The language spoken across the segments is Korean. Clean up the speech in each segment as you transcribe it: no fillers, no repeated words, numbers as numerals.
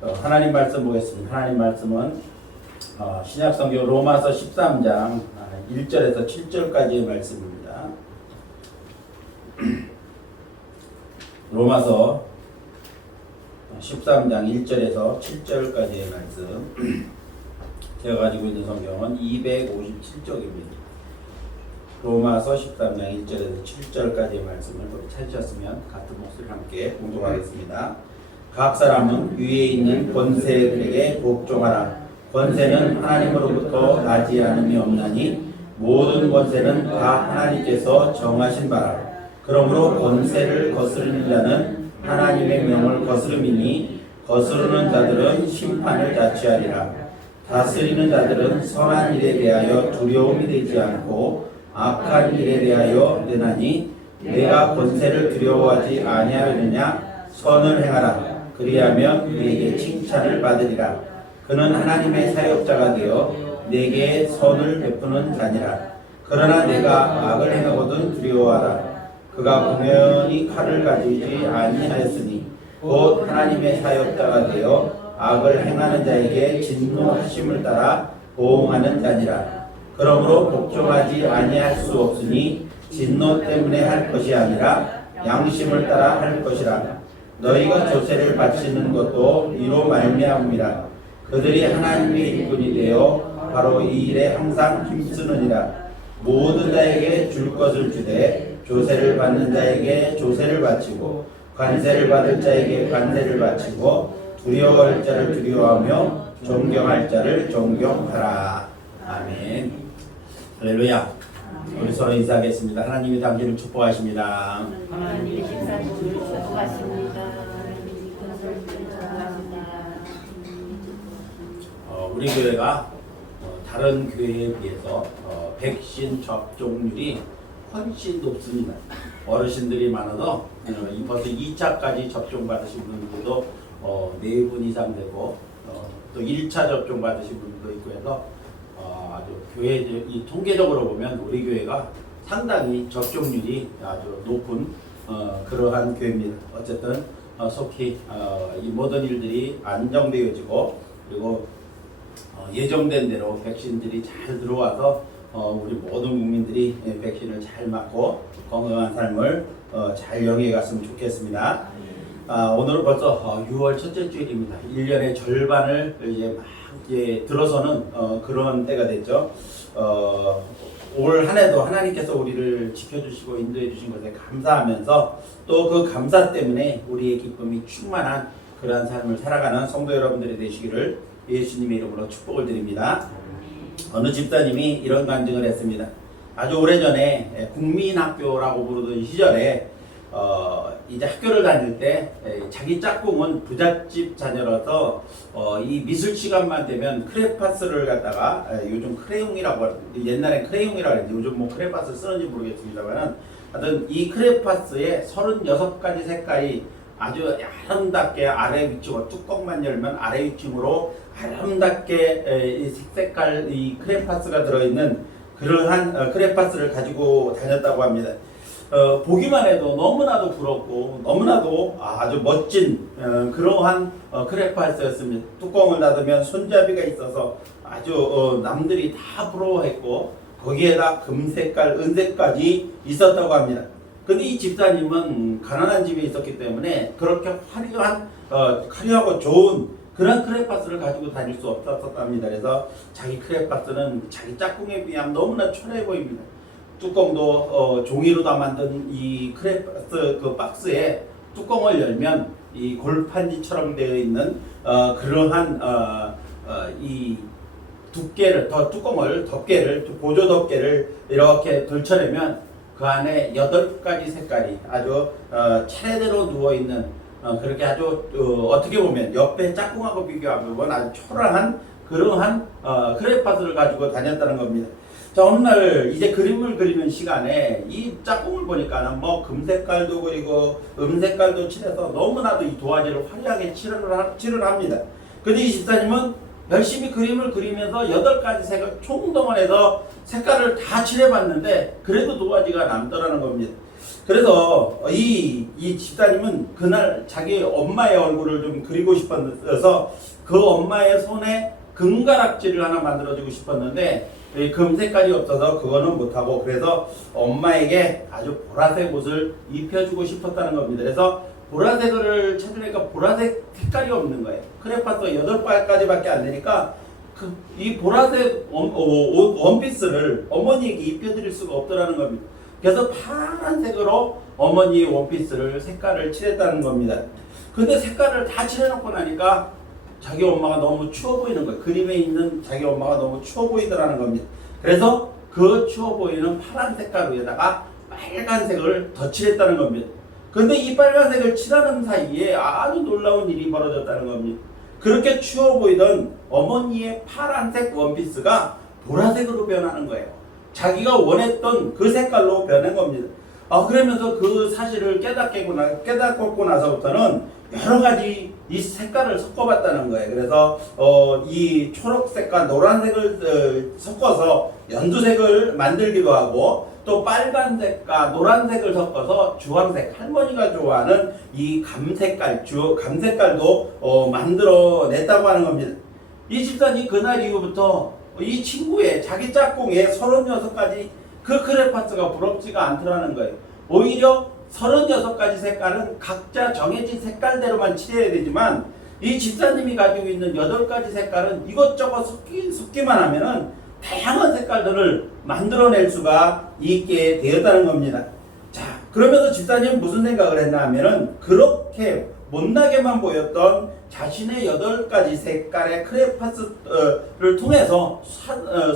하나님 말씀 보겠습니다. 하나님 말씀은 신약성경 로마서 13장 1절에서 7절까지의 말씀입니다. 로마서 13장 1절에서 7절까지의 말씀. 제가 가지고 있는 성경은 257쪽입니다. 로마서 13장 1절에서 7절까지의 말씀을 찾으셨으면 같은 목소리를 함께 공독하겠습니다. 각 사람은 위에 있는 권세들에게 복종하라. 권세는 하나님으로부터 나지 않음이 없나니 모든 권세는 다 하나님께서 정하신 바라. 그러므로 권세를 거스르는 자는 하나님의 명을 거스름이니 거스르는 자들은 심판을 자취하리라. 다스리는 자들은 선한 일에 대하여 두려움이 되지 않고 악한 일에 대하여 되나니 내가 권세를 두려워하지 아니하느냐. 선을 행하라. 그리하면 네게 칭찬을 받으리라. 그는 하나님의 사역자가 되어 네게 선을 베푸는 자니라. 그러나 내가 악을 행하거든 두려워하라. 그가 공연히 칼을 가지지 아니하였으니 곧 하나님의 사역자가 되어 악을 행하는 자에게 진노하심을 따라 보응하는 자니라. 그러므로 복종하지 아니할 수 없으니 진노 때문에 할 것이 아니라 양심을 따라 할 것이라. 너희가 조세를 바치는 것도 이로 말미암음이라. 그들이 하나님의 일꾼이 되어 바로 이 일에 항상 힘쓰느니라. 모든 자에게 줄 것을 주되 조세를 받는 자에게 조세를 바치고 관세를 받을 자에게 관세를 바치고 두려워할 자를 두려워하며 존경할 자를 존경하라. 아멘. 할렐루야. 우리 서로 인사하겠습니다. 하나님이 당신을 축복하십니다. 하나님의 식사를 축복하십니다. 하나님의 권세를 축복하십니다. 우리 교회가 다른 교회에 비해서 백신 접종률이 훨씬 높습니다. 어르신들이 많아서 벌써 2차까지 접종 받으신 분들도 4분 이상 되고 또 1차 접종 받으신 분들도 있고 해서 아주 교회 이 통계적으로 보면 우리 교회가 상당히 접종률이 아주 높은 그러한 교회입니다. 어쨌든 속히 이 모든 일들이 안정되어지고 그리고 예정된 대로 백신들이 잘 들어와서 우리 모든 국민들이 백신을 잘 맞고 건강한 삶을 잘 영위해 갔으면 좋겠습니다. 오늘은 벌써 6월 첫째 주일입니다. 1년의 절반을 이제 들어서는 그런 때가 됐죠. 올 한 해도 하나님께서 우리를 지켜주시고 인도해 주신 것에 감사하면서 또 그 감사 때문에 우리의 기쁨이 충만한 그러한 삶을 살아가는 성도 여러분들이 되시기를 예수님의 이름으로 축복을 드립니다. 어느 집사님이 이런 간증을 했습니다. 아주 오래전에 국민학교라고 부르던 시절에 이제 학교를 다닐 때 자기 짝꿍은 부잣집 자녀라서 이 미술 시간만 되면 크레파스를 갖다가 요즘 크레용이라고 옛날엔 크레용이라고 했는데 요즘 뭐 크레파스 쓰는지 모르겠습니다만은 하여튼 이 크레파스에 36가지 색깔이 아주 아름답게 아래 위층으로 뚜껑만 열면 아래 위층으로 아름답게 이 색깔 이 크레파스가 들어있는 그러한 크레파스를 가지고 다녔다고 합니다. 보기만 해도 너무나도 부럽고 너무나도 아주 멋진 그러한 크레파스였습니다. 뚜껑을 닫으면 손잡이가 있어서 아주 남들이 다 부러워했고 거기에다 금색깔, 은색까지 있었다고 합니다. 근데 이 집사님은 가난한 집에 있었기 때문에 그렇게 화려하고 좋은 그런 크레파스를 가지고 다닐 수 없었답니다. 그래서 자기 크레파스는 자기 짝꿍에 비하면 너무나 초라해 보입니다. 뚜껑도 종이로 다 만든 이 크레파스 그 박스에 뚜껑을 열면 이 골판지처럼 되어 있는 그러한 이 두께를 뚜껑을 덮개를 보조 덮개를 이렇게 들춰내면 그 안에 8가지 색깔이 아주 차례대로 누워 있는 그렇게 아주 어떻게 보면 옆에 짝꿍하고 비교하면 아주 초라한 그러한 크레파스를 가지고 다녔다는 겁니다. 자, 어느 날 이제 그림을 그리는 시간에 이 짝꿍을 보니까는 뭐 금색깔도 그리고 음색깔도 칠해서 너무나도 이 도화지를 화려하게 칠을 합니다. 근데 이 집사님은 열심히 그림을 그리면서 8가지 색을 총동원해서 색깔을 다 칠해봤는데 그래도 도화지가 남더라는 겁니다. 그래서 이 집사님은 그날 자기 엄마의 얼굴을 좀 그리고 싶어서 그 엄마의 손에 금가락지를 하나 만들어주고 싶었는데 금 색깔이 없어서 그거는 못하고, 그래서 엄마에게 아주 보라색 옷을 입혀주고 싶었다는 겁니다. 그래서 보라색을 찾으니까 보라색 색깔이 없는 거예요. 크레파스 8발까지밖에 안 되니까 이 보라색 옷 원피스를 어머니에게 입혀드릴 수가 없더라는 겁니다. 그래서 파란색으로 어머니의 원피스를 색깔을 칠했다는 겁니다. 근데 색깔을 다 칠해놓고 나니까 자기 엄마가 너무 추워 보이는 거예요. 그림에 있는 자기 엄마가 너무 추워 보이더라는 겁니다. 그래서 그 추워 보이는 파란 색깔 위에다가 빨간색을 덧칠했다는 겁니다. 근데 이 빨간색을 칠하는 사이에 아주 놀라운 일이 벌어졌다는 겁니다. 그렇게 추워 보이던 어머니의 파란색 원피스가 보라색으로 변하는 거예요. 자기가 원했던 그 색깔로 변한 겁니다. 그러면서 그 사실을 깨닫고 나서부터는 여러 가지 이 색깔을 섞어봤다는 거예요. 그래서 이 초록색과 노란색을 섞어서 연두색을 만들기도 하고, 또 빨간색과 노란색을 섞어서 주황색, 할머니가 좋아하는 이 감색깔도 만들어냈다고 하는 겁니다. 이 집사님 그날 이후부터 이 친구의 자기 짝꿍의 36가지 그 크레파스가 부럽지가 않더라는 거예요. 오히려 36가지 색깔은 각자 정해진 색깔대로만 칠해야 되지만, 이 집사님이 가지고 있는 8가지 색깔은 이것저것 섞기만 하면은 다양한 색깔들을 만들어낼 수가 있게 되었다는 겁니다. 자, 그러면서 집사님은 무슨 생각을 했나 하면은, 그렇게 못나게만 보였던 자신의 8가지 색깔의 크레파스를 통해서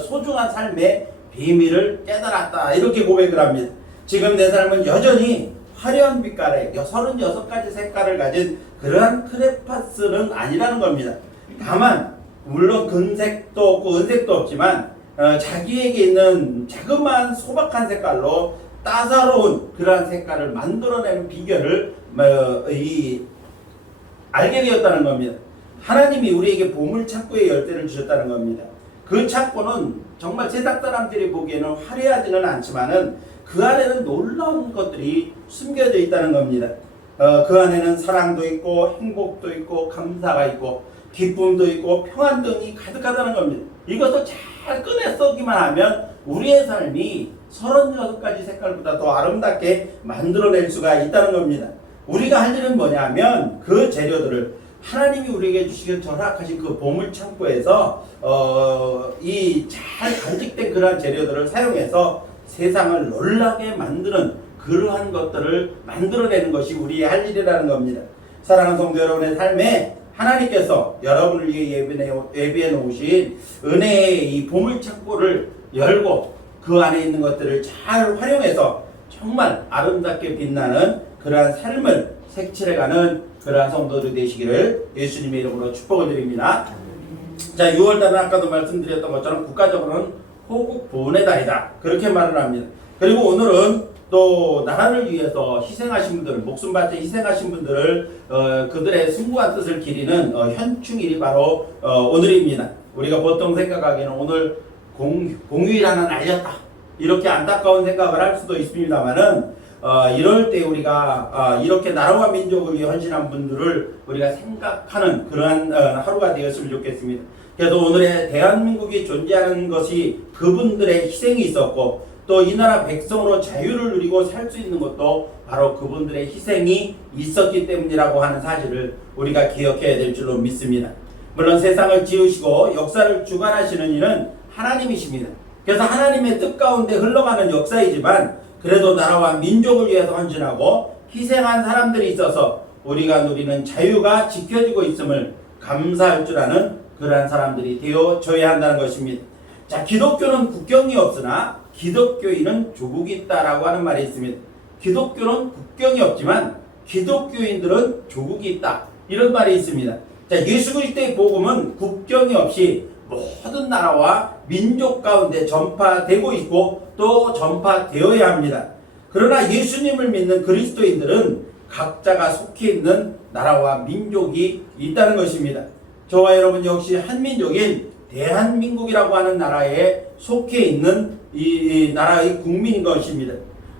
소중한 삶의 비밀을 깨달았다, 이렇게 고백을 합니다. 지금 내 삶은 여전히 화려한 빛깔의 36가지 색깔을 가진 그러한 크레파스는 아니라는 겁니다. 다만 물론 금색도 없고 은색도 없지만 자기에게 있는 자그마한 소박한 색깔로 따사로운 그러한 색깔을 만들어내는 비결을 알게 되었다는 겁니다. 하나님이 우리에게 보물창고의 열쇠를 주셨다는 겁니다. 그 창고는 정말 세상 사람들이 보기에는 화려하지는 않지만은 그 안에는 놀라운 것들이 숨겨져 있다는 겁니다. 그 안에는 사랑도 있고 행복도 있고 감사가 있고 기쁨도 있고 평안 등이 가득하다는 겁니다. 이것을 잘 꺼내 쓰기만 하면 우리의 삶이 36가지 색깔보다 더 아름답게 만들어낼 수가 있다는 겁니다. 우리가 할 일은 뭐냐면 그 재료들을 하나님이 우리에게 주시기 전락하신 그 보물창고에서 이 잘 간직된 그러한 재료들을 사용해서 세상을 놀라게 만드는 그러한 것들을 만들어내는 것이 우리의 할 일이라는 겁니다. 사랑하는 성도 여러분의 삶에 하나님께서 여러분을 위해 예비해 놓으신 은혜의 이 보물창고를 열고 그 안에 있는 것들을 잘 활용해서 정말 아름답게 빛나는 그러한 삶을 색칠해가는 그러한 성도들이 되시기를 예수님의 이름으로 축복을 드립니다. 자, 6월달은 아까도 말씀드렸던 것처럼 국가적으로는 호국 보훈의 달이다, 그렇게 말을 합니다. 그리고 오늘은 또 나라를 위해서 희생하신 분들, 목숨 바쳐 희생하신 분들을 그들의 숭고한 뜻을 기리는 현충일이 바로 오늘입니다. 우리가 보통 생각하기에는 오늘 공휴일 하나 날렸다, 이렇게 안타까운 생각을 할 수도 있습니다만은 이럴 때 우리가 이렇게 나라와 민족을 위해 헌신한 분들을 우리가 생각하는 그러한 하루가 되었으면 좋겠습니다. 그래서 오늘의 대한민국이 존재하는 것이 그분들의 희생이 있었고, 또 이 나라 백성으로 자유를 누리고 살 수 있는 것도 바로 그분들의 희생이 있었기 때문이라고 하는 사실을 우리가 기억해야 될 줄로 믿습니다. 물론 세상을 지으시고 역사를 주관하시는 이는 하나님이십니다. 그래서 하나님의 뜻 가운데 흘러가는 역사이지만, 그래도 나라와 민족을 위해서 헌신하고 희생한 사람들이 있어서 우리가 누리는 자유가 지켜지고 있음을 감사할 줄 아는 그러한 사람들이 되어줘야 한다는 것입니다. 자, 기독교는 국경이 없으나 기독교인은 조국이 있다라고 하는 말이 있습니다. 기독교는 국경이 없지만 기독교인들은 조국이 있다, 이런 말이 있습니다. 자, 예수 그리스도의 복음은 국경이 없이 모든 나라와 민족 가운데 전파되고 있고 또 전파되어야 합니다. 그러나 예수님을 믿는 그리스도인들은 각자가 속해 있는 나라와 민족이 있다는 것입니다. 저와 여러분 역시 한민족인 대한민국이라고 하는 나라에 속해 있는 이 나라의 국민인 것입니다.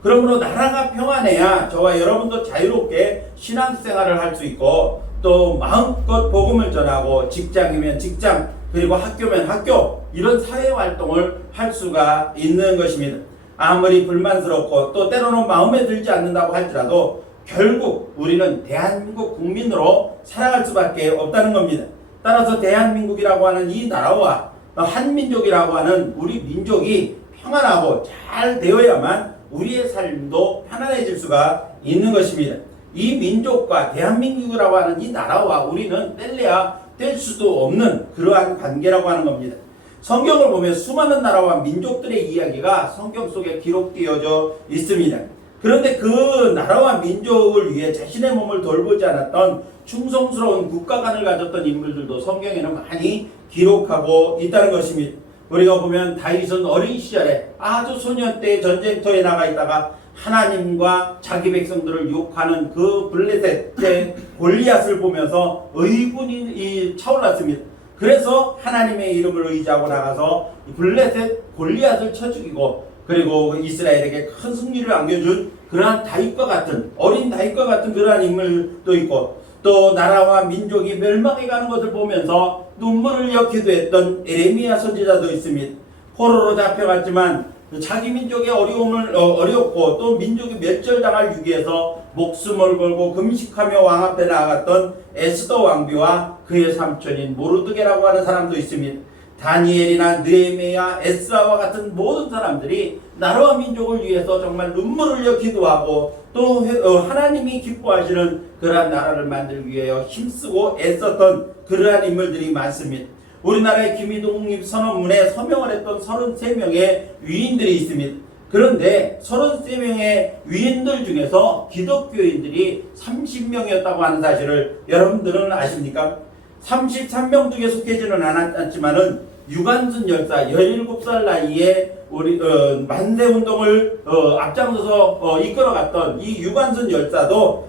그러므로 나라가 평안해야 저와 여러분도 자유롭게 신앙생활을 할 수 있고 또 마음껏 복음을 전하고 직장이면 직장 그리고 학교면 학교 이런 사회활동을 할 수가 있는 것입니다. 아무리 불만스럽고 또 때로는 마음에 들지 않는다고 할지라도 결국 우리는 대한민국 국민으로 살아갈 수밖에 없다는 겁니다. 따라서 대한민국이라고 하는 이 나라와 한민족이라고 하는 우리 민족이 평안하고 잘 되어야만 우리의 삶도 편안해질 수가 있는 것입니다. 이 민족과 대한민국이라고 하는 이 나라와 우리는 뗄래야 뗄 수도 없는 그러한 관계라고 하는 겁니다. 성경을 보면 수많은 나라와 민족들의 이야기가 성경 속에 기록되어져 있습니다. 그런데 그 나라와 민족을 위해 자신의 몸을 돌보지 않았던 충성스러운 국가관을 가졌던 인물들도 성경에는 많이 기록하고 있다는 것입니다. 우리가 보면 다윗은 어린 시절에 아주 소년 때 전쟁터에 나가 있다가 하나님과 자기 백성들을 욕하는 그 블레셋의 골리앗을 보면서 의분이 차올랐습니다. 그래서 하나님의 이름을 의지하고 나가서 블레셋 골리앗을 쳐 죽이고 그리고 이스라엘에게 큰 승리를 안겨준 그러한 다윗과 같은 어린 다윗과 같은 그러한 인물도 있고 또 나라와 민족이 멸망해 가는 것을 보면서 눈물을 흘기도 했던 에레미야 선지자도 있습니다. 포로로 잡혀갔지만 자기 민족의 어려움을 어렵고 또 민족이 멸절당할 위기에서 목숨을 걸고 금식하며 왕 앞에 나아갔던 에스더 왕비와 그의 삼촌인 모르드게라고 하는 사람도 있습니다. 다니엘이나 느헤미야, 에스라와 같은 모든 사람들이 나라와 민족을 위해서 정말 눈물을 흘려 기도하고 또 하나님이 기뻐하시는 그러한 나라를 만들기 위하여 힘쓰고 애썼던 그러한 인물들이 많습니다. 우리나라의 김희독립 선언문에 서명을 했던 33명의 위인들이 있습니다. 그런데 33명의 위인들 중에서 기독교인들이 30명이었다고 하는 사실을 여러분들은 아십니까? 33명 중에 속해지는 않았지만은 유관순 열사 17살 나이에 우리 만세운동을 앞장서서 이끌어갔던 이 유관순 열사도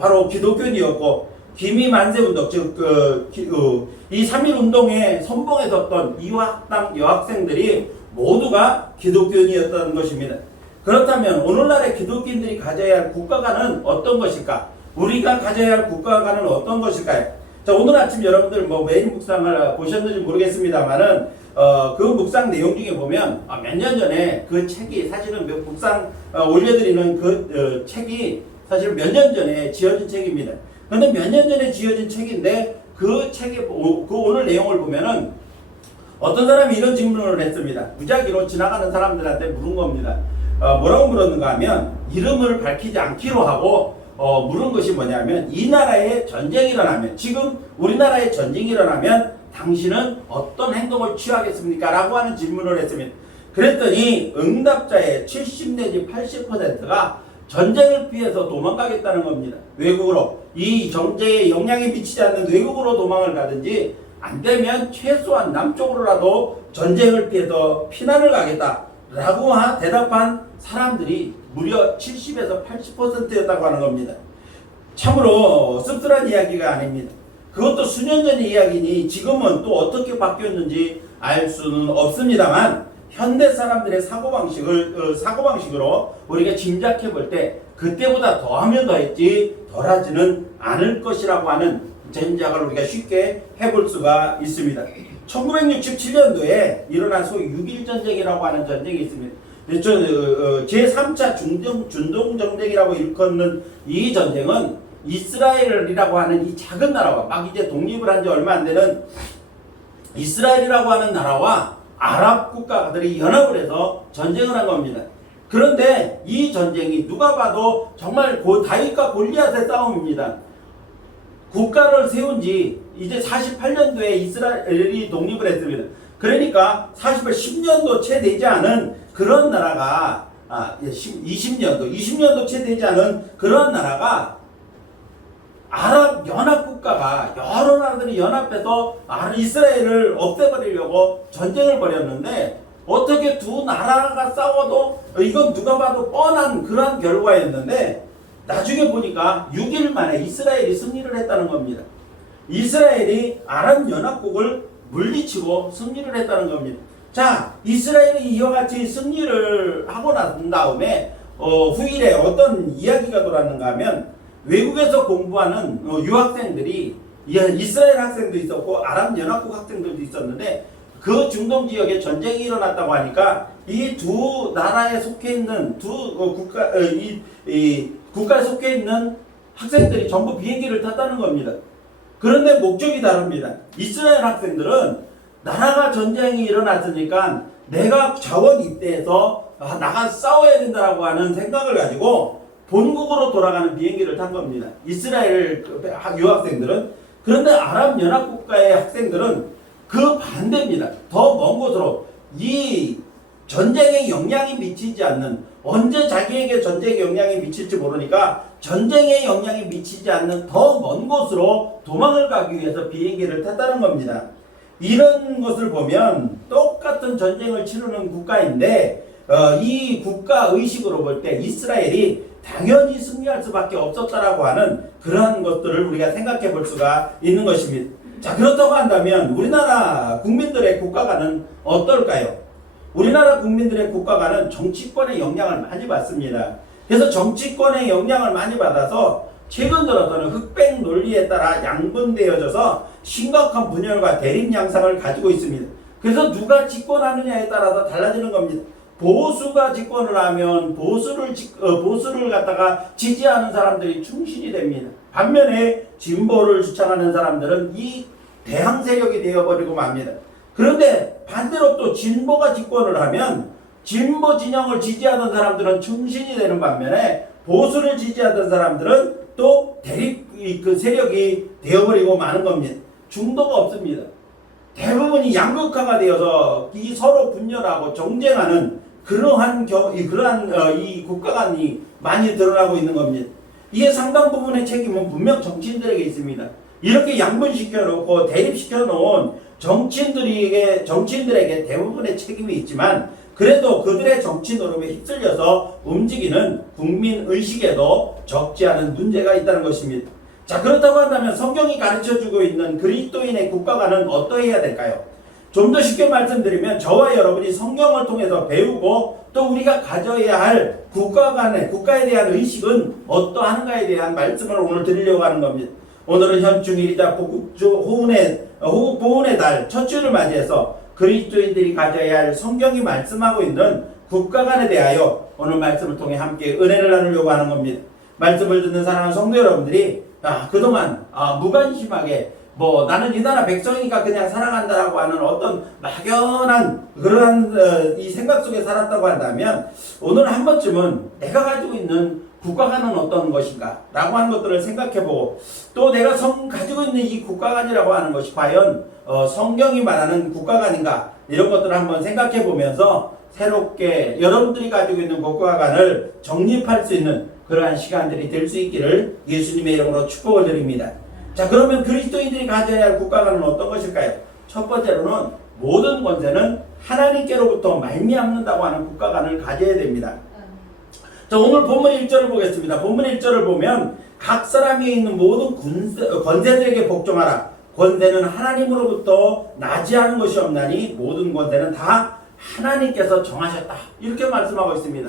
바로 기독교인이었고 김희 만세운동 즉 이 3.1운동에 선봉에 섰던 이화학당 여학생들이 모두가 기독교인이었다는 것입니다. 그렇다면 오늘날의 기독교인들이 가져야 할 국가관은 어떤 것일까? 우리가 가져야 할 국가관은 어떤 것일까요? 자, 오늘 아침 여러분들 메인 묵상을 보셨는지 모르겠습니다만은 그 묵상 내용 중에 보면 몇 년 전에 그 책이 사실은 묵상 올려드리는 그 책이 사실 몇 년 전에 지어진 책입니다. 그런데 몇 년 전에 지어진 책인데 그 책의 그 오늘 내용을 보면은 어떤 사람이 이런 질문을 했습니다. 무작위로 지나가는 사람들한테 물은 겁니다. 뭐라고 물었는가 하면 이름을 밝히지 않기로 하고 물은 것이 뭐냐면 이 나라에 전쟁이 일어나면 지금 우리나라에 전쟁이 일어나면 당신은 어떤 행동을 취하겠습니까? 라고 하는 질문을 했습니다. 그랬더니 응답자의 70 내지 80%가 전쟁을 피해서 도망가겠다는 겁니다. 외국으로 이 전쟁에 영향이 미치지 않는 외국으로 도망을 가든지 안되면 최소한 남쪽으로라도 전쟁을 피해서 피난을 가겠다라고 대답한 사람들이 무려 70에서 80%였다고 하는 겁니다. 참으로 씁쓸한 이야기가 아닙니다. 그것도 수년 전의 이야기니 지금은 또 어떻게 바뀌었는지 알 수는 없습니다만 현대 사람들의 사고방식으로 우리가 짐작해 볼 때 그때보다 더하면 더했지 덜하지는 않을 것이라고 하는 짐작을 우리가 쉽게 해볼 수가 있습니다. 1967년도에 일어난 소위 6.1전쟁이라고 하는 전쟁이 있습니다. 제3차 중동전쟁이라고 일컫는 이 전쟁은 이스라엘이라고 하는 이 작은 나라와 막 이제 독립을 한 지 얼마 안 되는 이스라엘이라고 하는 나라와 아랍 국가들이 연합을 해서 전쟁을 한 겁니다. 그런데 이 전쟁이 누가 봐도 정말 다윗과 골리앗의 싸움입니다. 국가를 세운 지 이제 48년도에 이스라엘이 독립을 했습니다. 그러니까 10년도 채 되지 않은 그런 나라가 20년도 채 되지 않은 그런 나라가 아랍 연합 국가가 여러 나라들이 연합해서 이스라엘을 없애버리려고 전쟁을 벌였는데 어떻게 두 나라가 싸워도 이건 누가 봐도 뻔한 그런 결과였는데 나중에 보니까 6일 만에 이스라엘이 승리를 했다는 겁니다. 이스라엘이 아랍 연합국을 물리치고 승리를 했다는 겁니다. 자, 이스라엘이 이와 같이 승리를 하고 난 다음에 후일에 어떤 이야기가 돌았는가 하면 외국에서 공부하는 유학생들이 이스라엘 학생도 있었고 아랍 연합국 학생들도 있었는데 그 중동 지역에 전쟁이 일어났다고 하니까 이 두 나라에 속해 있는 두 국가에 속해 있는 학생들이 전부 비행기를 탔다는 겁니다. 그런데 목적이 다릅니다. 이스라엘 학생들은 나라가 전쟁이 일어났으니까 내가 자원 입대해서 나가 싸워야 된다라고 하는 생각을 가지고 본국으로 돌아가는 비행기를 탄 겁니다. 이스라엘 유학생들은. 그런데 아랍 연합 국가의 학생들은 그 반대입니다. 더 먼 곳으로 이 전쟁에 영향이 미치지 않는, 언제 자기에게 전쟁에 영향이 미칠지 모르니까 전쟁에 영향이 미치지 않는 더 먼 곳으로 도망을 가기 위해서 비행기를 탔다는 겁니다. 이런 것을 보면 똑같은 전쟁을 치르는 국가인데 이 국가 의식으로 볼 때 이스라엘이 당연히 승리할 수밖에 없었다라고 하는 그러한 것들을 우리가 생각해 볼 수가 있는 것입니다. 자, 그렇다고 한다면 우리나라 국민들의 국가관은 어떨까요? 우리나라 국민들의 국가관은 정치권의 영향을 많이 받습니다. 그래서 정치권의 영향을 많이 받아서 최근 들어서는 흑백 논리에 따라 양분되어져서 심각한 분열과 대립 양상을 가지고 있습니다. 그래서 누가 집권하느냐에 따라서 달라지는 겁니다. 보수가 집권을 하면 보수를 갖다가 지지하는 사람들이 충신이 됩니다. 반면에 진보를 주창하는 사람들은 이 대항 세력이 되어버리고 맙니다. 그런데 반대로 또 진보가 집권을 하면 진보 진영을 지지하던 사람들은 충신이 되는 반면에 보수를 지지하던 사람들은 또 대립 그 세력이 되어버리고 마는 겁니다. 중도가 없습니다. 대부분이 양극화가 되어서 이 서로 분열하고 정쟁하는 그러한 이 국가관이 많이 드러나고 있는 겁니다. 이게 상당 부분의 책임은 분명 정치인들에게 있습니다. 이렇게 양분시켜놓고 대립시켜놓은 정치인들에게 대부분의 책임이 있지만 그래도 그들의 정치 노름에 휩쓸려서 움직이는 국민 의식에도 적지 않은 문제가 있다는 것입니다. 자, 그렇다고 한다면 성경이 가르쳐주고 있는 그리스도인의 국가관은 어떠해야 될까요? 좀 더 쉽게 말씀드리면 저와 여러분이 성경을 통해서 배우고 또 우리가 가져야 할 국가에 대한 의식은 어떠한가에 대한 말씀을 오늘 드리려고 하는 겁니다. 오늘은 현충일이자 호국 보훈의 달 첫 주를 맞이해서 그리스도인들이 가져야 할 성경이 말씀하고 있는 국가관에 대하여 오늘 말씀을 통해 함께 은혜를 나누려고 하는 겁니다. 말씀을 듣는 사랑하는 성도 여러분들이 그동안 무관심하게 나는 이 나라 백성이니까 그냥 사랑한다라고 하는 어떤 막연한 그러한 이 생각 속에 살았다고 한다면 오늘 한 번쯤은 내가 가지고 있는 국가관은 어떤 것인가 라고 하는 것들을 생각해보고 또 내가 가지고 있는 이 국가관이라고 하는 것이 과연 성경이 말하는 국가관인가 이런 것들을 한번 생각해보면서 새롭게 여러분들이 가지고 있는 국가관을 정립할 수 있는 그러한 시간들이 될 수 있기를 예수님의 이름으로 축복을 드립니다. 자, 그러면 그리스도인들이 가져야 할 국가관은 어떤 것일까요? 첫 번째로는 모든 권세는 하나님께로부터 말미암는다고 하는 국가관을 가져야 됩니다. 자, 오늘 본문 1절을 보겠습니다. 본문 1절을 보면 각 사람이 있는 모든 권세들에게 복종하라. 권세는 하나님으로부터 나지 않은 것이 없나니 모든 권세는 다 하나님께서 정하셨다. 이렇게 말씀하고 있습니다.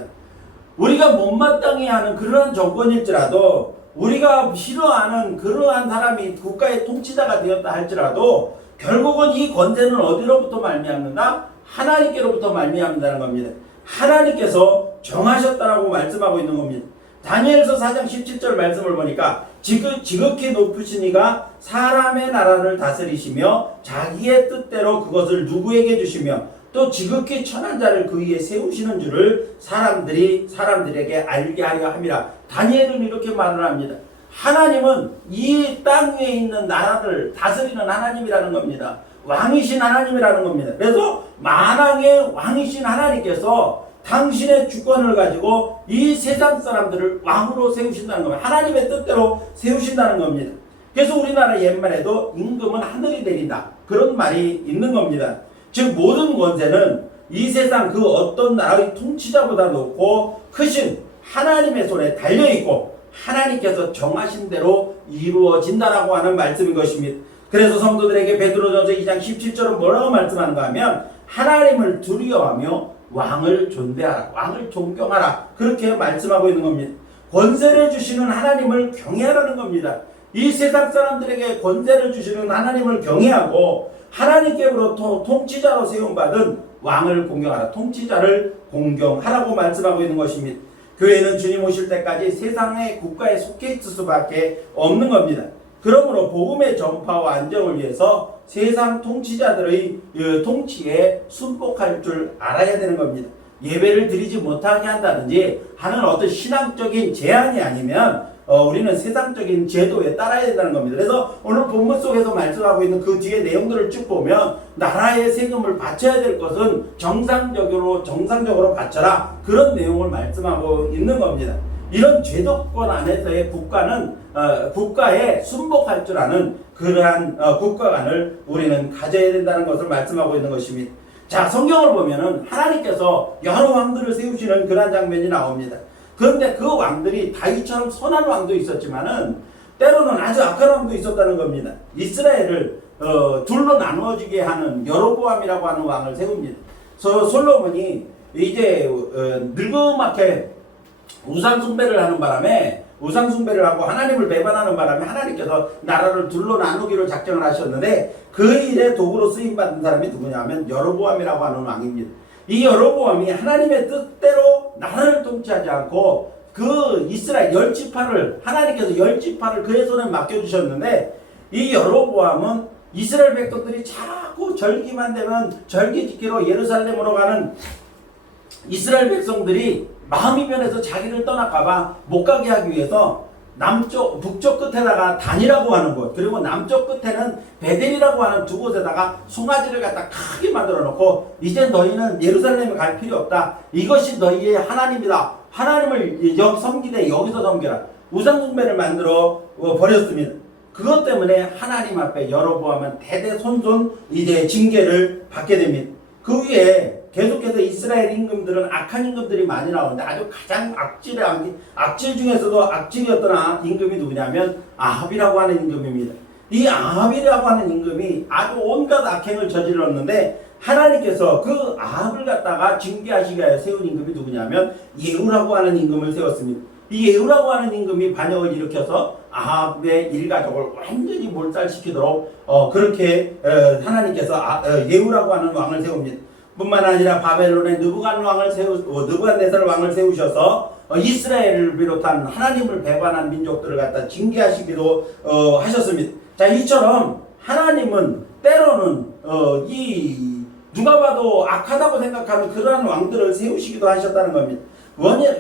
우리가 못마땅해 하는 그러한 정권일지라도 우리가 싫어하는 그러한 사람이 국가의 통치자가 되었다 할지라도 결국은 이 권세는 어디로부터 말미암는다? 하나님께로부터 말미암는다는 겁니다. 하나님께서 정하셨다라고 말씀하고 있는 겁니다. 다니엘서 4장 17절 말씀을 보니까 지극히 높으신 이가 사람의 나라를 다스리시며 자기의 뜻대로 그것을 누구에게 주시며 또 지극히 천한 자를 그 위에 세우시는 줄을 사람들에게 알게 하려 함이라. 다니엘은 이렇게 말을 합니다. 하나님은 이 땅 위에 있는 나라를 다스리는 하나님이라는 겁니다. 왕이신 하나님이라는 겁니다. 그래서 만왕의 왕이신 하나님께서 당신의 주권을 가지고 이 세상 사람들을 왕으로 세우신다는 겁니다. 하나님의 뜻대로 세우신다는 겁니다. 그래서 우리나라 옛말에도 임금은 하늘이 내린다. 그런 말이 있는 겁니다. 즉 모든 권세는 이 세상 그 어떤 나라의 통치자보다 높고 크신 하나님의 손에 달려있고 하나님께서 정하신 대로 이루어진다라고 하는 말씀인 것입니다. 그래서 성도들에게 베드로전서 2장 17절은 뭐라고 말씀하는가 하면 하나님을 두려워하며 왕을 존대하라, 왕을 존경하라, 그렇게 말씀하고 있는 겁니다. 권세를 주시는 하나님을 경외하라는 겁니다. 이 세상 사람들에게 권세를 주시는 하나님을 경외하고 하나님께로부터 통치자로 세움받은 왕을 공경하라, 통치자를 공경하라고 말씀하고 있는 것입니다. 교회는 주님 오실 때까지 세상의 국가에 속해 있을 수밖에 없는 겁니다. 그러므로 복음의 전파와 안정을 위해서 세상 통치자들의 통치에 순복할 줄 알아야 되는 겁니다. 예배를 드리지 못하게 한다든지 하는 어떤 신앙적인 제한이 아니면 우리는 세상적인 제도에 따라야 된다는 겁니다. 그래서 오늘 본문 속에서 말씀하고 있는 그 뒤에 내용들을 쭉 보면 나라의 세금을 바쳐야 될 것은 정상적으로 바쳐라, 그런 내용을 말씀하고 있는 겁니다. 이런 제도권 안에서의 국가는 국가에 순복할 줄 아는 그러한 국가관을 우리는 가져야 된다는 것을 말씀하고 있는 것입니다. 자, 성경을 보면은 하나님께서 여러 왕들을 세우시는 그러한 장면이 나옵니다. 그런데 그 왕들이 다윗처럼 선한 왕도 있었지만은 때로는 아주 악한 왕도 있었다는 겁니다. 이스라엘을 둘로 나누어지게 하는 여로보암이라고 하는 왕을 세웁니다. 솔로몬이 이제 늙음하게 우상숭배를 하는 바람에, 우상숭배를 하고 하나님을 배반하는 바람에 하나님께서 나라를 둘로 나누기로 작정을 하셨는데 그 일에 도구로 쓰임받은 사람이 누구냐면 여로보암이라고 하는 왕입니다. 이 여로보암이 하나님의 뜻대로 나라를 통치하지 않고 그 이스라엘 10지파를, 하나님께서 10지파를 그의 손에 맡겨주셨는데 이 여로보암은 이스라엘 백성들이 자꾸 절기만 되면 절기 지키러 예루살렘으로 가는 이스라엘 백성들이 마음이 변해서 자기를 떠날까봐 못 가게 하기 위해서 북쪽 끝에다가 단이라고 하는 곳, 그리고 남쪽 끝에는 베델이라고 하는 두 곳에다가 송아지를 갖다 크게 만들어 놓고 이제 너희는 예루살렘에 갈 필요 없다, 이것이 너희의 하나님이다, 하나님을 섬기되 여기서 섬겨라, 우상숭배를 만들어 버렸습니다. 그것 때문에 하나님 앞에 여로보암은 대대손손 이제 징계를 받게 됩니다. 그 위에 계속해서 이스라엘 임금들은 악한 임금들이 많이 나오는데 아주 가장 악질 중에서도 악질이었던 임금이 누구냐면 아합이라고 하는 임금입니다. 이 아합이라고 하는 임금이 아주 온갖 악행을 저질렀는데 하나님께서 그 아합을 갖다가 징계하시기 위해 세운 임금이 누구냐면 예후라고 하는 임금을 세웠습니다. 이 예후라고 하는 임금이 반역을 일으켜서 아합의 일가족을 완전히 몰살시키도록 그렇게 하나님께서 예후라고 하는 왕을 세웁니다. 뿐만 아니라 바벨론의 느부갓네살 왕을 세우셔서 이스라엘을 비롯한 하나님을 배반한 민족들을 갖다 징계하시기도 하셨습니다. 자, 이처럼 하나님은 때로는 누가 봐도 악하다고 생각하는 그러한 왕들을 세우시기도 하셨다는 겁니다.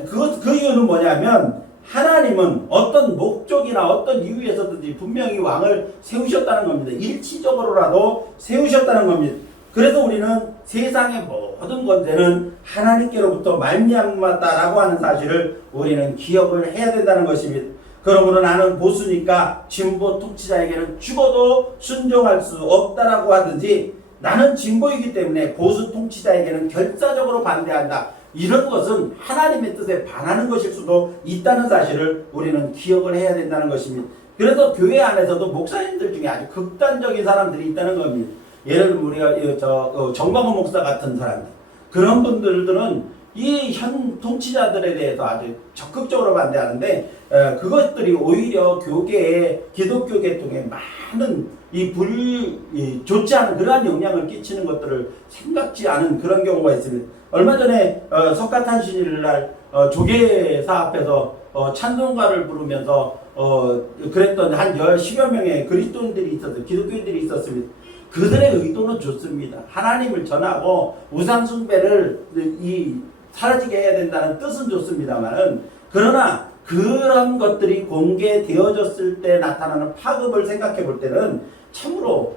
그 이유는 뭐냐면 하나님은 어떤 목적이나 어떤 이유에서든지 분명히 왕을 세우셨다는 겁니다. 일치적으로라도 세우셨다는 겁니다. 그래서 우리는 세상의 모든 권세는 하나님께로부터 말미암았다라고 하는 사실을 우리는 기억을 해야 된다는 것입니다. 그러므로 나는 보수니까 진보 통치자에게는 죽어도 순종할 수 없다라고 하든지 나는 진보이기 때문에 보수 통치자에게는 결사적으로 반대한다, 이런 것은 하나님의 뜻에 반하는 것일 수도 있다는 사실을 우리는 기억을 해야 된다는 것입니다. 그래서 교회 안에서도 목사님들 중에 아주 극단적인 사람들이 있다는 겁니다. 예를 들면 우리가 정광훈 목사 같은 사람들, 그런 분들은 이 현 통치자들에 대해서 아주 적극적으로 반대하는데 그것들이 오히려 교계에, 기독교 계통에 많은 좋지 않은 그러한 영향을 끼치는 것들을 생각지 않은 그런 경우가 있습니다. 얼마 전에 석가탄신일날 조계사 앞에서 찬송가를 부르면서 그랬던 한 10여 명의 그리스도인들이 있었어요. 기독교인들이 있었습니다. 그들의 의도는 좋습니다. 하나님을 전하고 우상숭배를 사라지게 해야 된다는 뜻은 좋습니다만은, 그러나 그런 것들이 공개되어졌을 때 나타나는 파급을 생각해 볼 때는 참으로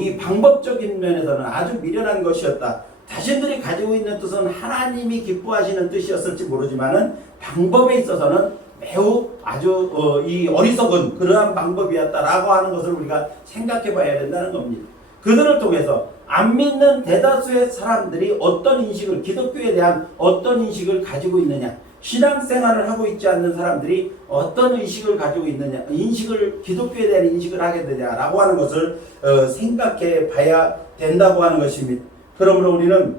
이 방법적인 면에서는 아주 미련한 것이었다. 자신들이 가지고 있는 뜻은 하나님이 기뻐하시는 뜻이었을지 모르지만은 방법에 있어서는 매우 아주 이 어리석은 그러한 방법이었다라고 하는 것을 우리가 생각해 봐야 된다는 겁니다. 그들을 통해서 안 믿는 대다수의 사람들이 어떤 인식을, 기독교에 대한 어떤 인식을 가지고 있느냐, 신앙생활을 하고 있지 않는 사람들이 어떤 의식을 가지고 있느냐, 기독교에 대한 인식을 하게 되냐라고 하는 것을 생각해 봐야 된다고 하는 것입니다. 그러므로 우리는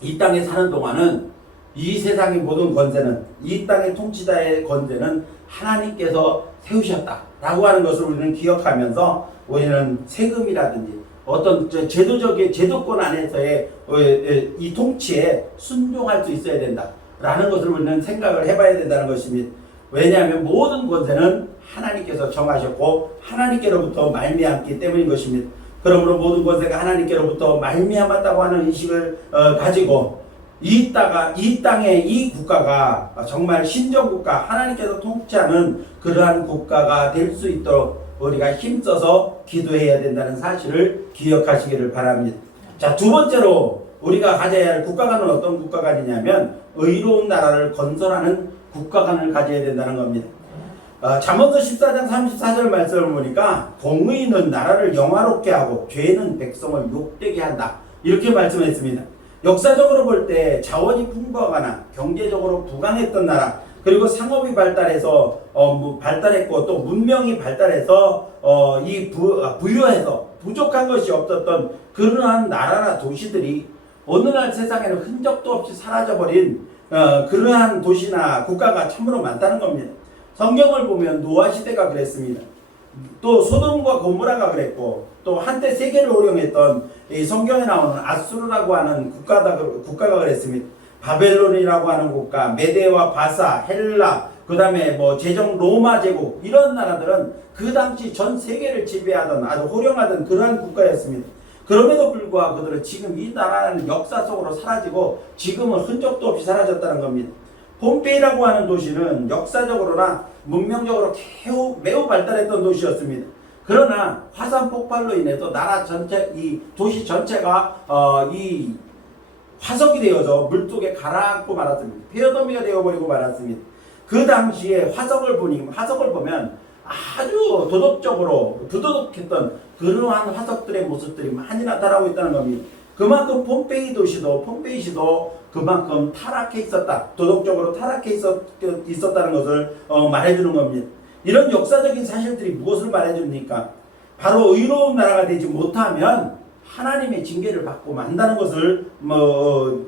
이 땅에 사는 동안은 이 세상의 모든 권세는, 이 땅의 통치자의 권세는 하나님께서 세우셨다라고 하는 것을 우리는 기억하면서 우리는 세금이라든지 어떤 제도적인 제도권 안에서의 이 통치에 순종할 수 있어야 된다라는 것을 우리는 생각을 해봐야 된다는 것입니다. 왜냐하면 모든 권세는 하나님께서 정하셨고 하나님께로부터 말미암기 때문인 것입니다. 그러므로 모든 권세가 하나님께로부터 말미암았다고 하는 의식을 가지고 이 땅의 이 국가가 정말 신정국가, 하나님께서 통치하는 그러한 국가가 될 수 있도록 우리가 힘써서 기도해야 된다는 사실을 기억하시기를 바랍니다. 자, 두 번째로 우리가 가져야 할 국가관은 어떤 국가관이냐면 의로운 나라를 건설하는 국가관을 가져야 된다는 겁니다. 잠언서 14장 34절 말씀을 보니까 공의는 나라를 영화롭게 하고 죄는 백성을 욕되게 한다, 이렇게 말씀했습니다. 역사적으로 볼 때 자원이 풍부하거나 경제적으로 부강했던 나라, 그리고 상업이 발달해서 발달했고 또 문명이 발달해서 부유해서 부족한 것이 없었던 그러한 나라나 도시들이 오늘날 세상에는 흔적도 없이 사라져버린 그러한 도시나 국가가 참으로 많다는 겁니다. 성경을 보면 노아 시대가 그랬습니다. 또 소돔과 고모라가 그랬고, 또 한때 세계를 호령했던 이 성경에 나오는 아수르라고 하는 국가가 그랬습니다. 바벨론이라고 하는 국가, 메데와 바사, 헬라, 그 다음에 제정 로마 제국, 이런 나라들은 그 당시 전 세계를 지배하던 아주 호령하던 그러한 국가였습니다. 그럼에도 불구하고 그들은 지금 이 나라는 역사 속으로 사라지고 지금은 흔적도 없이 사라졌다는 겁니다. 폼페이라고 하는 도시는 역사적으로나 문명적으로 매우 발달했던 도시였습니다. 그러나 화산 폭발로 인해서 나라 전체, 이 도시 전체가 이 화석이 되어서 물속에 가라앉고 말았습니다. 폐허더미가 되어버리고 말았습니다. 그 당시에 화석을 보면 아주 도덕적으로 부도덕했던 그러한 화석들의 모습들이 많이 나타나고 있다는 겁니다. 그만큼 폼페이 시도 그만큼 타락해 있었다, 도덕적으로 타락해 있었다는 것을 말해주는 겁니다. 이런 역사적인 사실들이 무엇을 말해줍니까? 바로 의로운 나라가 되지 못하면 하나님의 징계를 받고 만다는 것을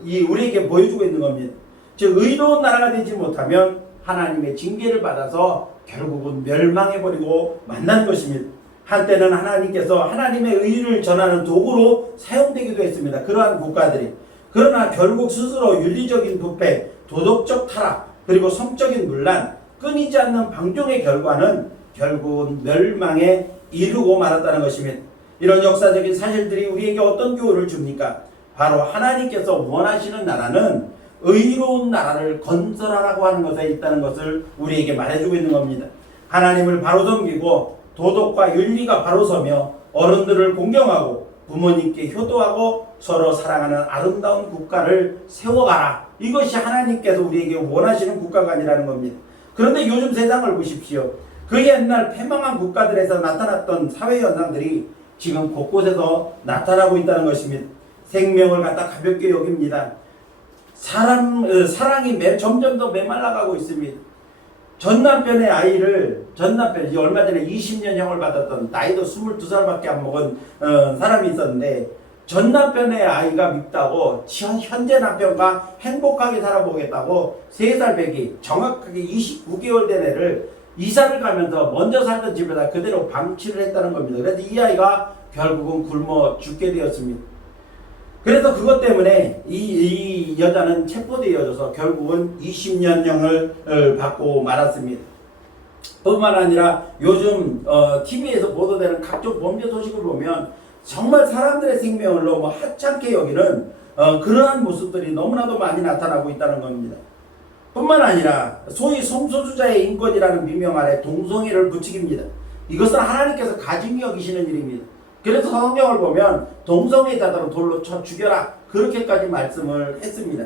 우리에게 보여주고 있는 겁니다. 즉 의로운 나라가 되지 못하면 하나님의 징계를 받아서 결국은 멸망해버리고 만나는 것입니다. 한때는 하나님께서 하나님의 의를 전하는 도구로 사용되기도 했습니다. 그러한 국가들이. 그러나 결국 스스로 윤리적인 부패, 도덕적 타락, 그리고 성적인 문란, 끊이지 않는 방종의 결과는 결국은 멸망에 이르고 말았다는 것입니다. 이런 역사적인 사실들이 우리에게 어떤 교훈을 줍니까? 바로 하나님께서 원하시는 나라는 의로운 나라를 건설하라고 하는 것에 있다는 것을 우리에게 말해주고 있는 겁니다. 하나님을 바로 섬기고 도덕과 윤리가 바로 서며 어른들을 공경하고 부모님께 효도하고 서로 사랑하는 아름다운 국가를 세워가라. 이것이 하나님께서 우리에게 원하시는 국가관이라는 겁니다. 그런데 요즘 세상을 보십시오. 그 옛날 패망한 국가들에서 나타났던 사회 현상들이 지금 곳곳에서 나타나고 있다는 것입니다. 생명을 갖다 가볍게 여깁니다. 사랑이 점점 더 메말라가고 있습니다. 전남편의 얼마 전에 20년형을 받았던, 나이도 22살밖에 안 먹은 사람이 있었는데, 전남편의 아이가 밉다고 현재 남편과 행복하게 살아보겠다고 3살 배기 정확하게 29개월 된 애를 이사를 가면서 먼저 살던 집에다 그대로 방치를 했다는 겁니다. 그래서 이 아이가 결국은 굶어 죽게 되었습니다. 그래서 그것 때문에 이 여자는 체포되어져서 결국은 20년형을 받고 말았습니다. 뿐만 아니라 요즘 TV에서 보도되는 각종 범죄 소식을 보면 정말 사람들의 생명을 너무 하찮게 여기는 그러한 모습들이 너무나도 많이 나타나고 있다는 겁니다. 뿐만 아니라 소위 성소수자의 인권이라는 미명 아래 동성애를 부추깁니다. 이것은 하나님께서 가증히 여기시는 일입니다. 그래서 성경을 보면 동성애자들은 돌로 쳐 죽여라, 그렇게까지 말씀을 했습니다.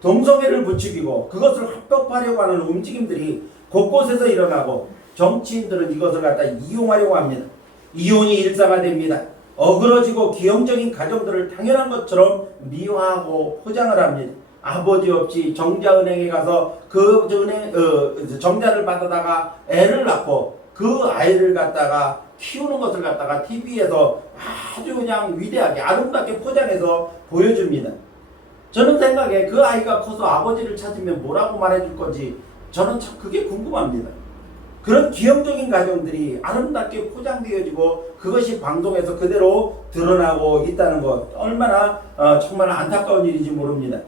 동성애를 부추기고 그것을 합법화하려고 하는 움직임들이 곳곳에서 일어나고 정치인들은 이것을 갖다 이용하려고 합니다. 이혼이 일상화됩니다. 어그러지고 기형적인 가정들을 당연한 것처럼 미화하고 포장을 합니다. 아버지 없이 정자은행에 가서 그 정자를 받아다가 애를 낳고 그 아이를 갖다가 키우는 것을 갖다가 TV에서 아주 그냥 위대하게 아름답게 포장해서 보여줍니다. 저는 생각에 그 아이가 커서 아버지를 찾으면 뭐라고 말해줄 건지 저는 참 그게 궁금합니다. 그런 기형적인 가정들이 아름답게 포장되어지고 그것이 방송에서 그대로 드러나고 있다는 것, 얼마나 정말 안타까운 일인지 모릅니다.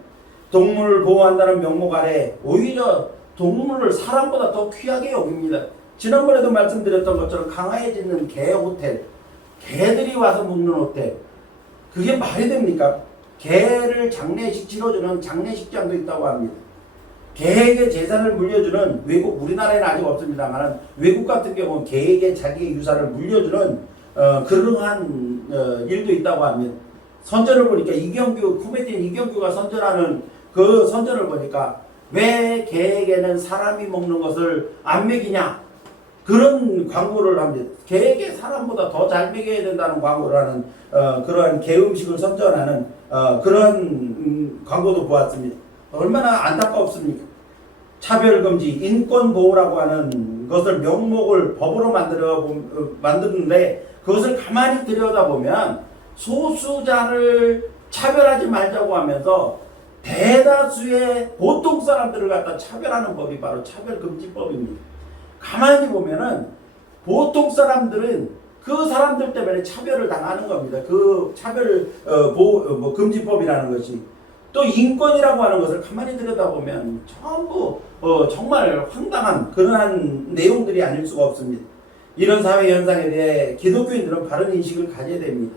동물을 보호한다는 명목 아래 오히려 동물을 사람보다 더 귀하게 여깁니다. 지난번에도 말씀드렸던 것처럼 강화에 짓는 개 호텔, 개들이 와서 묵는 호텔, 그게 말이 됩니까? 개를 장례식 치러주는 장례식장도 있다고 합니다. 개에게 재산을 물려주는 외국, 우리나라에는 아직 없습니다만 외국 같은 경우는 개에게 자기의 유산을 물려주는 그러한 일도 있다고 합니다. 선전을 보니까 이경규, 코미디언 이경규가 선전하는 그 선전을 보니까 왜 개에게는 사람이 먹는 것을 안 먹이냐, 그런 광고를 합니다. 개에게 사람보다 더 잘 먹여야 된다는 광고를 하는 그러한 개 음식을 선전하는 그런 광고도 보았습니다. 얼마나 안타깝습니까? 차별금지, 인권보호라고 하는 것을 명목을 법으로 만드는데 그것을 가만히 들여다보면 소수자를 차별하지 말자고 하면서 대다수의 보통 사람들을 갖다 차별하는 법이 바로 차별금지법입니다. 가만히 보면은 보통 사람들은 그 사람들 때문에 차별을 당하는 겁니다. 그 차별 금지법이라는 것이. 또 인권이라고 하는 것을 가만히 들여다보면 전부 정말 황당한 그러한 내용들이 아닐 수가 없습니다. 이런 사회 현상에 대해 기독교인들은 바른 인식을 가져야 됩니다.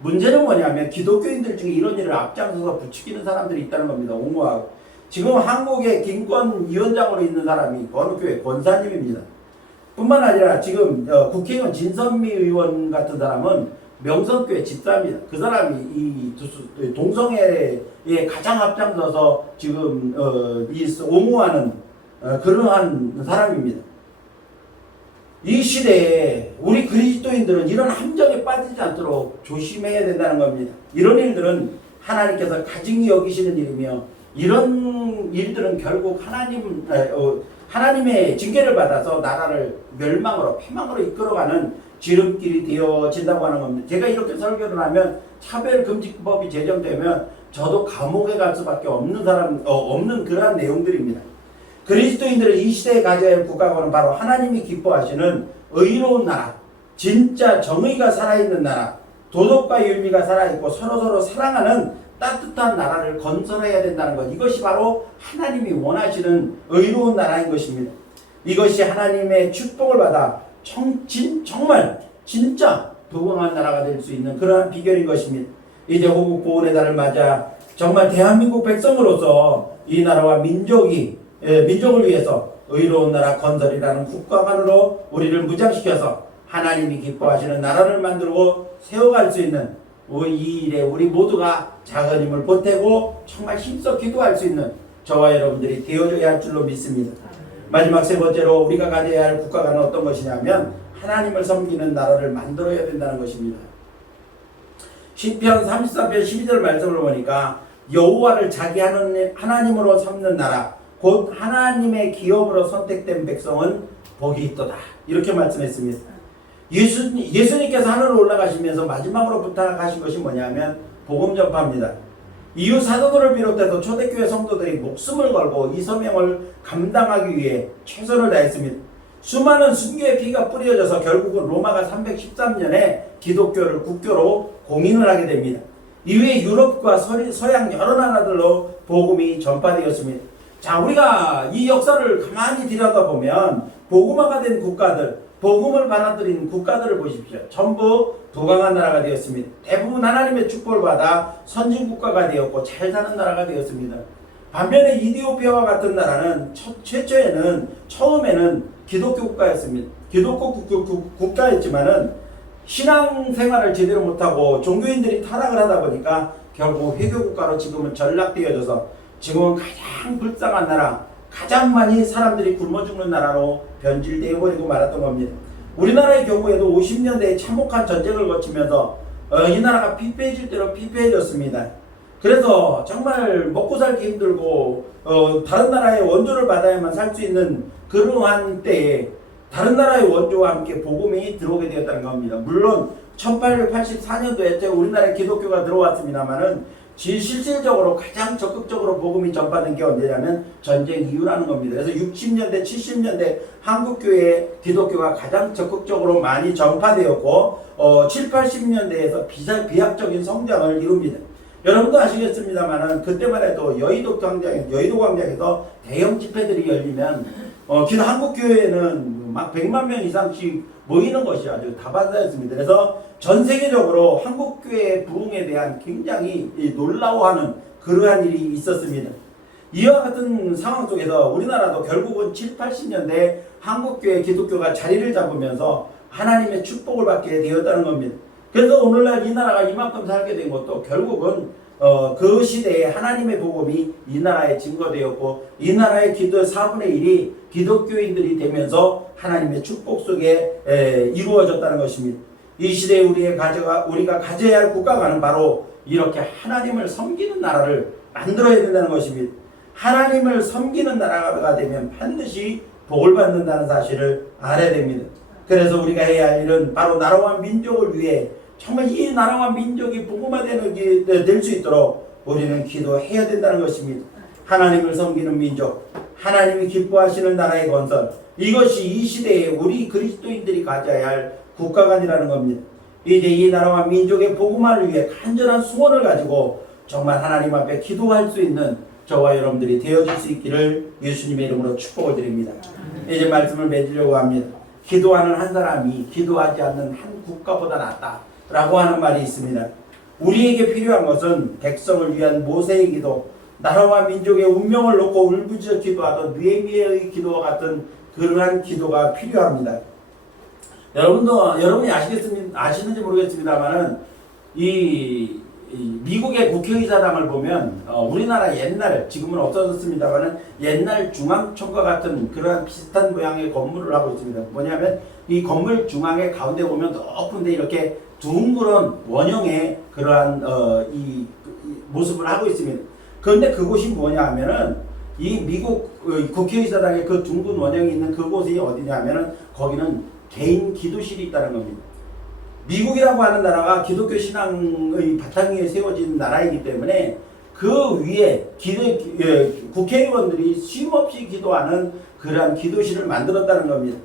문제는 뭐냐면 기독교인들 중에 이런 일을 앞장서서 부추기는 사람들이 있다는 겁니다. 옹호하고. 지금 한국의 김권위원장으로 있는 사람이 어느 교회 권사님입니다. 뿐만 아니라 지금 국회의원 진선미 의원 같은 사람은 명성교회 집사입니다. 그 사람이 이 동성애에 가장 앞장서서 지금 옹호하는 그러한 사람입니다. 이 시대에 우리 그리스도인들은 이런 함정에 빠지지 않도록 조심해야 된다는 겁니다. 이런 일들은 하나님께서 가증히 여기시는 일이며 이런 일들은 결국 하나님의 징계를 받아서 나라를 멸망으로 패망으로 이끌어가는 지름길이 되어진다고 하는 겁니다. 제가 이렇게 설교를 하면 차별금지법이 제정되면 저도 감옥에 갈 수밖에 없는 그러한 내용들입니다. 그리스도인들은 이 시대에 가져야 할 국가관은 바로 하나님이 기뻐하시는 의로운 나라, 진짜 정의가 살아있는 나라, 도덕과 윤리가 살아있고 서로서로 사랑하는 따뜻한 나라를 건설해야 된다는 것. 이것이 바로 하나님이 원하시는 의로운 나라인 것입니다. 이것이 하나님의 축복을 받아 정말 진짜 부강한 나라가 될 수 있는 그러한 비결인 것입니다. 이제 호국 보훈의 달을 맞아 정말 대한민국 백성으로서 이 나라와 민족을 위해서 의로운 나라 건설이라는 국가관으로 우리를 무장시켜서 하나님이 기뻐하시는 나라를 만들고 세워갈 수 있는 이 일에 우리 모두가 작은 힘을 보태고 정말 힘써 기도할 수 있는 저와 여러분들이 되어줘야 할 줄로 믿습니다. 마지막 세 번째로 우리가 가져야 할 국가관은 어떤 것이냐면 하나님을 섬기는 나라를 만들어야 된다는 것입니다. 시편 33편 12절 말씀을 보니까 여호와를 자기 하나님으로 삼는 나라 곧 하나님의 기업으로 선택된 백성은 복이 있도다. 이렇게 말씀했습니다. 예수님께서 하늘로 올라가시면서 마지막으로 부탁하신 것이 뭐냐면 복음 전파입니다. 이후 사도들을 비롯해서 초대교회 성도들이 목숨을 걸고 이 사명을 감당하기 위해 최선을 다했습니다. 수많은 순교의 피가 뿌려져서 결국은 로마가 313년에 기독교를 국교로 공인을 하게 됩니다. 이후에 유럽과 서양 여러 나라들로 복음이 전파되었습니다. 자, 우리가 이 역사를 가만히 들여다보면 복음화가 된 국가들, 복음을 받아들인 국가들을 보십시오. 전부 부강한 나라가 되었습니다. 대부분 하나님의 축복을 받아 선진국가가 되었고 잘 사는 나라가 되었습니다. 반면에 이디오피아와 같은 나라는 처음에는 기독교 국가였습니다. 기독교 국가였지만은 신앙생활을 제대로 못하고 종교인들이 타락을 하다 보니까 결국 회교국가로 지금은 전락되어져서 지금은 가장 불쌍한 나라, 가장 많이 사람들이 굶어 죽는 나라로 변질되어 버리고 말았던 겁니다. 우리나라의 경우에도 50년대에 참혹한 전쟁을 거치면서 이 나라가 피폐해질 대로 피폐해졌습니다. 그래서 정말 먹고 살기 힘들고 다른 나라의 원조를 받아야만 살 수 있는 그러한 때에 다른 나라의 원조와 함께 복음이 들어오게 되었다는 겁니다. 물론 1884년도에 우리나라에 기독교가 들어왔습니다만은 실질적으로 가장 적극적으로 복음이 전파된 게 언제냐면 전쟁 이후라는 겁니다. 그래서 60년대, 70년대 한국교회 기독교가 가장 적극적으로 많이 전파되었고 7, 80년대에서 비약적인 성장을 이룹니다. 여러분도 아시겠습니다만은 그때만 해도 여의도 광장에서 대형 집회들이 열리면 한국교회는 막 100만 명 이상씩 모이는 것이 아주 다반사였습니다. 그래서 전 세계적으로 한국교회의 부흥에 대한 굉장히 놀라워하는 그러한 일이 있었습니다. 이와 같은 상황 속에서 우리나라도 결국은 7, 80년대 한국교회 기독교가 자리를 잡으면서 하나님의 축복을 받게 되었다는 겁니다. 그래서 오늘날 이 나라가 이만큼 살게 된 것도 결국은 그 시대에 하나님의 복음이 이 나라에 증거되었고 이 나라의 기도의 4분의 1이 기독교인들이 되면서 하나님의 축복 속에 이루어졌다는 것입니다. 이 시대에 우리가 가져야 할 국가관은 바로 이렇게 하나님을 섬기는 나라를 만들어야 된다는 것입니다. 하나님을 섬기는 나라가 되면 반드시 복을 받는다는 사실을 알아야 됩니다. 그래서 우리가 해야 할 일은 바로 나라와 민족을 위해 정말 이 나라와 민족이 복음화되는 게 될 수 있도록 우리는 기도해야 된다는 것입니다. 하나님을 섬기는 민족, 하나님이 기뻐하시는 나라의 건설, 이것이 이 시대에 우리 그리스도인들이 가져야 할 국가관이라는 겁니다. 이제 이 나라와 민족의 복음화를 위해 간절한 소원을 가지고 정말 하나님 앞에 기도할 수 있는 저와 여러분들이 되어줄 수 있기를 예수님의 이름으로 축복을 드립니다. 이제 말씀을 맺으려고 합니다. 기도하는 한 사람이 기도하지 않는 한 국가보다 낫다라고 하는 말이 있습니다. 우리에게 필요한 것은 백성을 위한 모세의 기도, 나라와 민족의 운명을 놓고 울부짖어 기도하던 느헤미야의 기도와 같은 그러한 기도가 필요합니다. 여러분이 아시는지 모르겠습니다만은 이 미국의 국회의사당을 보면 우리나라 옛날, 지금은 없어졌습니다만은 옛날 중앙청과 같은 그러한 비슷한 모양의 건물을 하고 있습니다. 뭐냐면 이 건물 중앙에 가운데 보면 높은데 이렇게 둥그런 원형의 그러한 이 모습을 하고 있습니다. 그런데 그곳이 뭐냐 하면은 이 미국 국회의사당의 그 둥근 원형이 있는 그곳이 어디냐면은 거기는 개인 기도실이 있다는 겁니다. 미국이라고 하는 나라가 기독교 신앙의 바탕 위에 세워진 나라이기 때문에 그 위에 국회의원들이 쉼없이 기도하는 그러한 기도실을 만들었다는 겁니다.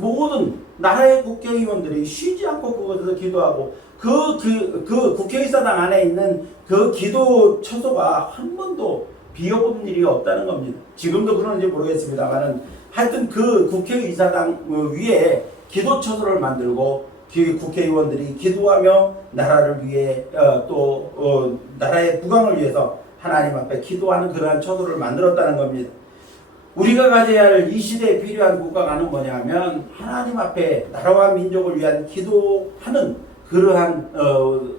모든 나라의 국회의원들이 쉬지 않고 그곳에서 기도하고 그 국회의사당 안에 있는 그 기도 처소가 한 번도 비어본 일이 없다는 겁니다. 지금도 그런지 모르겠습니다만은 하여튼 그 국회의사당 위에 기도 처소를 만들고 국회의원들이 기도하며 나라를 위해 나라의 부강을 위해서 하나님 앞에 기도하는 그러한 처소를 만들었다는 겁니다. 우리가 가져야 할 이 시대에 필요한 국가관은 뭐냐면 하나님 앞에 나라와 민족을 위한 기도하는 그러한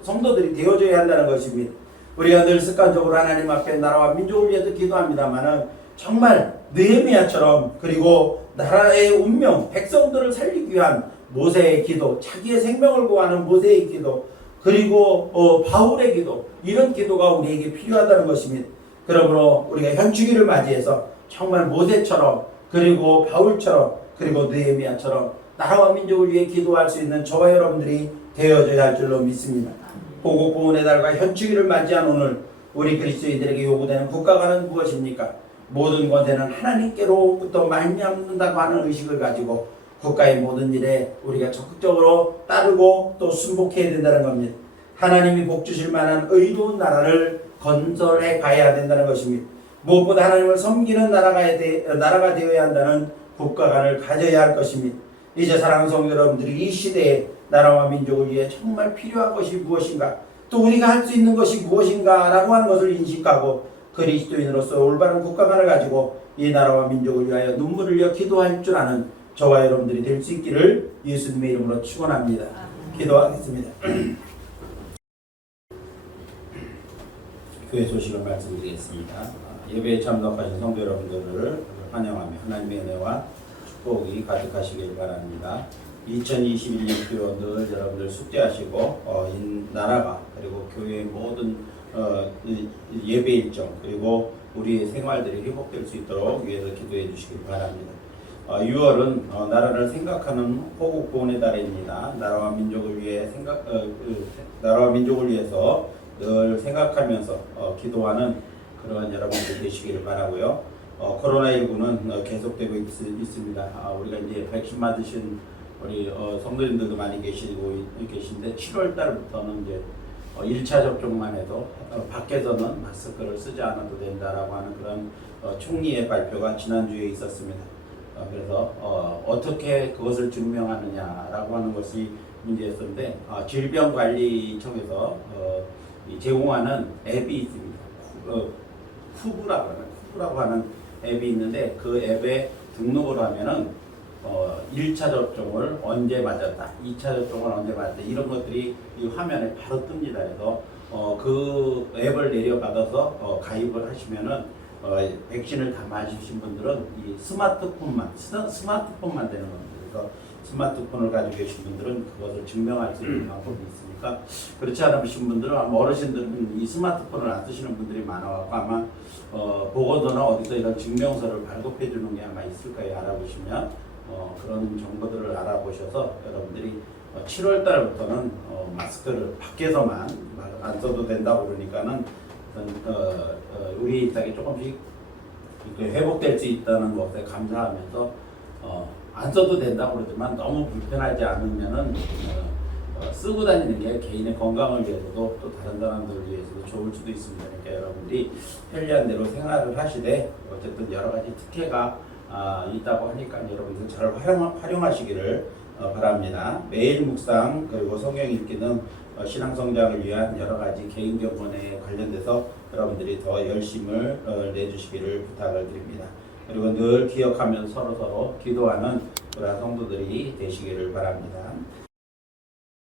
성도들이 되어줘야 한다는 것입니다. 우리가 늘 습관적으로 하나님 앞에 나라와 민족을 위해서 기도합니다만은 정말 느헤미야처럼 그리고 나라의 운명, 백성들을 살리기 위한 모세의 기도, 자기의 생명을 구하는 모세의 기도, 그리고 바울의 기도, 이런 기도가 우리에게 필요하다는 것입니다. 그러므로 우리가 현충일을 맞이해서 정말 모세처럼 그리고 바울처럼 그리고 느헤미야처럼 나라와 민족을 위해 기도할 수 있는 저와 여러분들이 되어져야 할 줄로 믿습니다. 보국보훈의 달과 현충일을 맞이한 오늘 우리 그리스도인들에게 요구되는 국가관은 무엇입니까? 모든 권세는 하나님께로부터 말미암는다고 하는 의식을 가지고 국가의 모든 일에 우리가 적극적으로 따르고 또 순복해야 된다는 겁니다. 하나님이 복 주실 만한 의로운 나라를 건설해 가야 된다는 것입니다. 무엇보다 하나님을 섬기는 나라가 되어야 한다는 국가관을 가져야 할 것입니다. 이제 사랑하는 성도 여러분들이 이 시대에 나라와 민족을 위해 정말 필요한 것이 무엇인가, 또 우리가 할 수 있는 것이 무엇인가 라고 하는 것을 인식하고 그리스도인으로서 올바른 국가관을 가지고 이 나라와 민족을 위하여 눈물을 흘려 기도할 줄 아는 저와 여러분들이 될 수 있기를 예수님의 이름으로 축원합니다. 기도하겠습니다. 교회 소식을 말씀드리겠습니다. 예배에 참석하신 성도 여러분들을 환영하며 하나님의 은혜와 축복이 가득하시길 바랍니다. 2021년 표 늘 여러분들 숙제하시고 이 나라가 그리고 교회의 모든 예배 일정 그리고 우리의 생활들이 회복될 수 있도록 위해서 기도해 주시길 바랍니다. 6월은 나라를 생각하는 호국보훈의 달입니다. 나라와 민족을 위해서 늘 생각하면서 기도하는 그런 여러분들 되시기를 바라고요. 코로나19는 계속되고 있습니다. 우리가 이제 백신 맞으신 우리 성도님들도 많이 계신데 7월 달부터는 이제 1차 접종만 해도 밖에서는 마스크를 쓰지 않아도 된다라고 하는 그런 총리의 발표가 지난주에 있었습니다. 그래서 어떻게 그것을 증명하느냐라고 하는 것이 문제였는데 질병관리청에서 제공하는 앱이 있습니다. 쿠브라고 하는 앱이 있는데 그 앱에 등록을 하면은 1차 접종을 언제 맞았다, 2차 접종을 언제 맞았다 이런 것들이 이 화면에 바로 뜹니다. 그래서 그 앱을 내려받아서 가입을 하시면은 백신을 다 맞으신 분들은 이 스마트폰만 되는 겁니다. 그래서 스마트폰을 가지고 계신 분들은 그것을 증명할 수 있는 방법이 있으니까 그렇지 않으신 분들은 어르신들은 이 스마트폰을 안 쓰시는 분들이 많아갖고 아마 보고도나 어디서 이런 증명서를 발급해 주는 게 아마 있을 거예요. 알아보시면 그런 정보들을 알아보셔서 여러분들이 7월 달부터는 마스크를 밖에서만 안 써도 된다고 그러니까는 우리 일상이 조금씩 회복될 수 있다는 것에 감사하면서 안 써도 된다고 그러지만 너무 불편하지 않으면은 쓰고 다니는 게 개인의 건강을 위해서도 또 다른 사람들을 위해서도 좋을 수도 있습니다. 그러니까 여러분들이 편리한 대로 생활을 하시되 어쨌든 여러 가지 특혜가 있다고 하니까 여러분들 잘 활용하시기를 바랍니다. 매일 묵상 그리고 성경 읽기는 신앙 성장을 위한 여러 가지 개인 경건에 관련돼서 여러분들이 더 열심을 내주시기를 부탁을 드립니다. 그리고 늘 기억하면 서로 기도하는 그런 성도들이 되시기를 바랍니다.